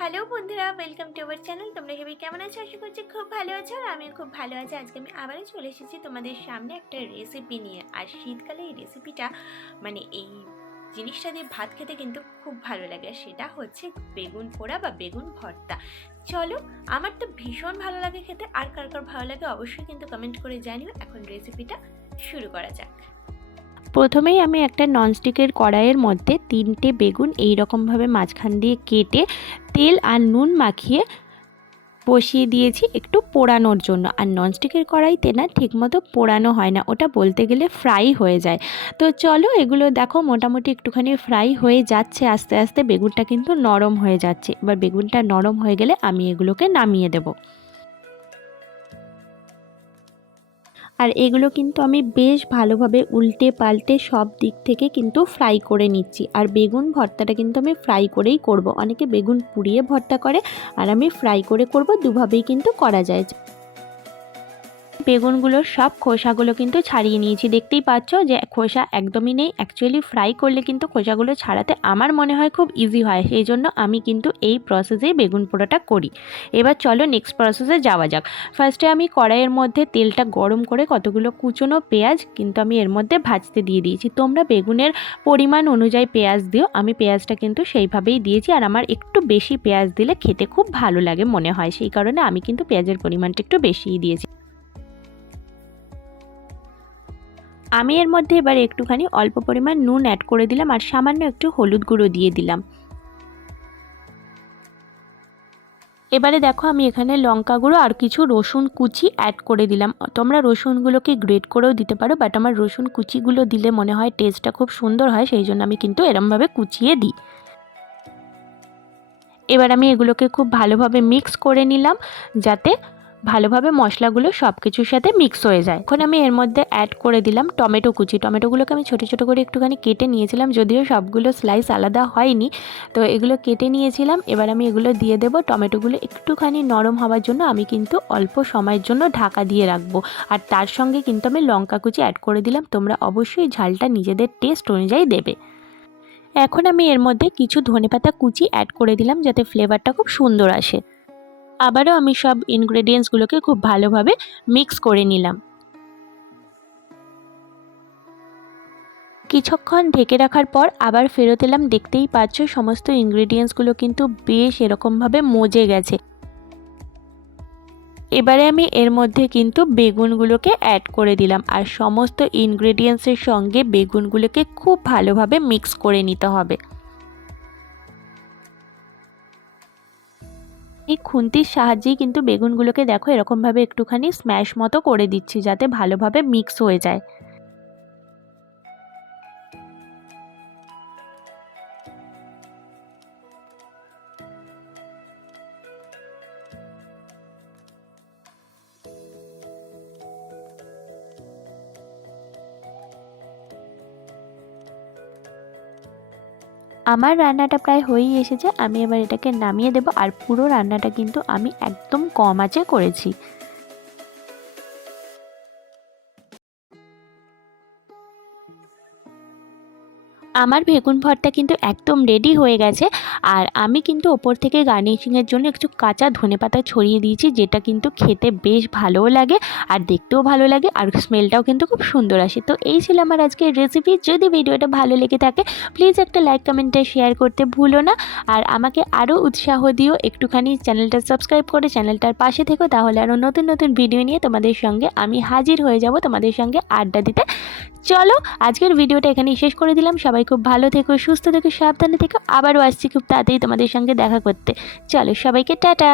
Hello বন্ধুরা welcome to our channel তোমরা সবাই কেমন আছো? আশা করছি খুব ভালো আছো আর আমিও খুব ভালো আছি। আজকে আমি আবারও চলে এসেছি তোমাদের সামনে একটা রেসিপি নিয়ে। আর শীতকালে এই রেসিপিটা মানে এই জিনিসটা দিয়ে ভাত খেতে কিন্তু খুব ভালো লাগে। আর সেটা হচ্ছে বেগুন পোড়া বা বেগুন ভর্তা। চলো, আমার তো ভীষণ ভালো লাগে খেতে। আর কার কার ভালো লাগে অবশ্যই কিন্তু কমেন্ট করে জানিও। এখন রেসিপিটা শুরু করা যাক। প্রথমেই আমি একটা ননস্টিকের কড়াইয়ের মধ্যে তিনটে বেগুন এই রকমভাবে মাঝখান দিয়ে কেটে তেল আর নুন মাখিয়ে বসিয়ে দিয়েছি একটু পোড়ানোর জন্য। আর ননস্টিকের কড়াইতে না ঠিকমতো পোড়ানো হয় না, ওটা বলতে গেলে ফ্রাই হয়ে যায়। তো চলো এগুলো দেখো, মোটামুটি একটুখানি ফ্রাই হয়ে যাচ্ছে, আস্তে আস্তে বেগুনটা কিন্তু নরম হয়ে যাচ্ছে। এবার বেগুনটা নরম হয়ে গেলে আমি এগুলোকে নামিয়ে দেবো। আর এগুলো কিন্তু আমি বেশ ভালোভাবে উল্টে পাল্টে সব দিক থেকে কিন্তু ফ্রাই করে নিচ্ছি। আর বেগুন ভর্তাটা কিন্তু আমি ফ্রাই করেই করব। অনেকে বেগুন পুড়িয়ে ভর্তা করে আর আমি ফ্রাই করে করব। দুভাবেই কিন্তু করা যায়। বেগুনগুলোর সব খোসাগুলো কিন্তু ছাড়িয়ে নিয়েছি। দেখতেই পাচ্ছ যে খোসা একদমই নেই। অ্যাকচুয়ালি ফ্রাই করলে কিন্তু খোসাগুলো ছাড়াতে আমার মনে হয় খুব ইজি হয়। সেই জন্য আমি কিন্তু এই প্রসেসেই বেগুন পোড়াটা করি। এবার চলো নেক্সট প্রসেসে যাওয়া যাক। ফার্স্টে আমি কড়াইয়ের মধ্যে তেলটা গরম করে কতগুলো কুচনো পেঁয়াজ কিন্তু আমি এর মধ্যে ভাজতে দিয়ে দিয়েছি। তোমরা বেগুনের পরিমাণ অনুযায়ী পেঁয়াজ দিও। আমি পেঁয়াজটা কিন্তু সেইভাবেই দিয়েছি। আর আমার একটু বেশি পেঁয়াজ দিলে খেতে খুব ভালো লাগে মনে হয়। সেই কারণে আমি কিন্তু পেঁয়াজের পরিমাণটা একটু বেশিই দিয়েছি। আমি এর মধ্যে এবার একটুখানি অল্প পরিমাণ নুন অ্যাড করে দিলাম আর সামান্য একটু হলুদ গুঁড়ো দিয়ে দিলাম। এবারে দেখো আমি এখানে লঙ্কা গুঁড়ো আর কিছু রসুন কুচি অ্যাড করে দিলাম। তোমরা রসুনগুলোকে গ্রেট করেও দিতে পারো বাট আমার রসুন কুচিগুলো দিলে মনে হয় টেস্টটা খুব সুন্দর হয়, সেই জন্য আমি কিন্তু এরমভাবে কুচিয়ে দিই। এবার আমি এগুলোকে খুব ভালোভাবে মিক্স করে নিলাম, যাতে ভালোভাবে মশলাগুলো সব কিছুর সাথে মিক্স হয়ে যায়। এখন আমি এর মধ্যে অ্যাড করে দিলাম টমেটো কুচি। টমেটোগুলোকে আমি ছোটো ছোটো করে একটুখানি কেটে নিয়েছিলাম, যদিও সবগুলো স্লাইস আলাদা হয়নি। তো এগুলো কেটে নিয়েছিলাম, এবার আমি এগুলো দিয়ে দেব। টমেটোগুলো একটুখানি নরম হওয়ার জন্য আমি কিন্তু অল্প সময়ের জন্য ঢাকা দিয়ে রাখব। আর তার সঙ্গে কিন্তু আমি লঙ্কা কুচি অ্যাড করে দিলাম, তোমরা অবশ্যই ঝালটা নিজেদের টেস্ট অনুযায়ী দেবে। এখন আমি এর মধ্যে কিছু ধনেপাতা কুচি অ্যাড করে দিলাম, যাতে ফ্লেভারটা খুব সুন্দর আসে। আবারও আমি সব ইনগ্রেডিয়েন্টসগুলোকে খুব ভালোভাবে মিক্স করে নিলাম। কিছুক্ষণ ঢেকে রাখার পর আবার ফেরত এলাম, দেখতেই পাচ্ছ সমস্ত ইনগ্রেডিয়েন্টসগুলো কিন্তু বেশ এরকমভাবে মজে গেছে। এবারে আমি এর মধ্যে কিন্তু বেগুনগুলোকে অ্যাড করে দিলাম আর সমস্ত ইনগ্রেডিয়েন্টসের সঙ্গে বেগুনগুলোকে খুব ভালোভাবে মিক্স করে নিতে হবে। এই খুন্তির সাহায্যেই কিন্তু বেগুনগুলোকে দেখো এরকমভাবে একটুখানি স্ম্যাশ মতো করে দিচ্ছি যাতে ভালোভাবে মিক্স হয়ে যায়। আমার রান্নাটা প্রায় হয়েই এসেছে, আমি এবার এটাকে নামিয়ে দেবো। আর পুরো রান্নাটা কিন্তু আমি একদম কম আঁচে করেছি। আমার বেগুন ভর্তা কিন্তু একদম রেডি হয়ে গেছে। আর আমি কিন্তু ওপর থেকে গার্নিশিংয়ের জন্য একটু কাঁচা ধনেপাতা ছড়িয়ে দিয়েছি, যেটা কিন্তু খেতে বেশ ভালোও লাগে আর দেখতেও ভালো লাগে আর স্মেলটাও কিন্তু খুব সুন্দর আসে। তো এই ছিল আমার আজকের রেসিপি যদি ভিডিওটা ভালো লেগে থাকে প্লিজ একটা লাইক কমেন্টে শেয়ার করতে ভুলো না। আর আমাকে আরও উৎসাহ দিও একটুখানি চ্যানেলটা সাবস্ক্রাইব করে চ্যানেলটার পাশে থেকো, তাহলে আরও নতুন নতুন ভিডিও নিয়ে তোমাদের সঙ্গে আমি হাজির হয়ে যাব তোমাদের সঙ্গে আড্ডা দিতে। চলো, আজকের ভিডিওটা এখানেই শেষ করে দিলাম। সবাই খুব ভালো থেকো, সুস্থ থেকো, সাবধানে থেকো। আবারও আসছি খুব তাড়াতাড়ি তোমাদের সঙ্গে দেখা করতে। চলো সবাইকে টাটা।